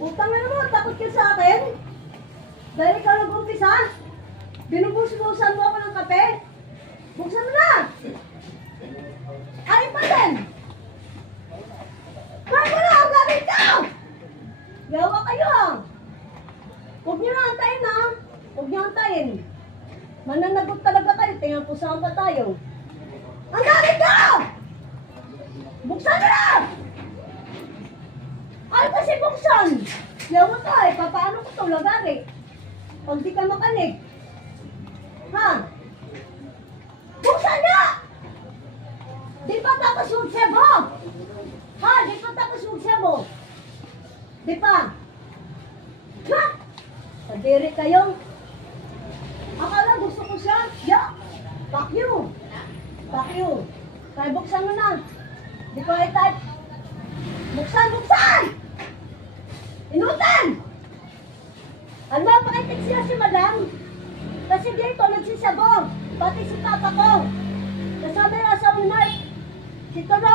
Utang na naman, takot ka sa akin? Dahil ikaw nag-umpisa? Binubus-busan mo ako ng kape? Buksan mo na! Ay pa din! Kaya mo na, ang gamit ka! Yawa kayo ah! Huwag niyo na antayin ha! Huwag niyo antayin. Mananagot talaga kayo, tingnan po saan pa tayo. Ang gamit ka! Buksan mo na! Ay kasi buksan! Yawa ka eh, paano ko ito lagari? Pag di ka makanig. Ha? Buksan niya! Di pa tapos magsebo? Ha? Di pa tapos magsebo? Di pa? Ha? Kadiri kayo? Akala gusto ko siya? Ya! Fuck you! Fuck you! Kaya buksan mo na. Di ko i-type. Buksan! Buksan! Inutan! Ano ba pakitik siya si madam? Kasi dito nagsisabong. Pati si papa ko. Nasabi na sa Mark. Si Toro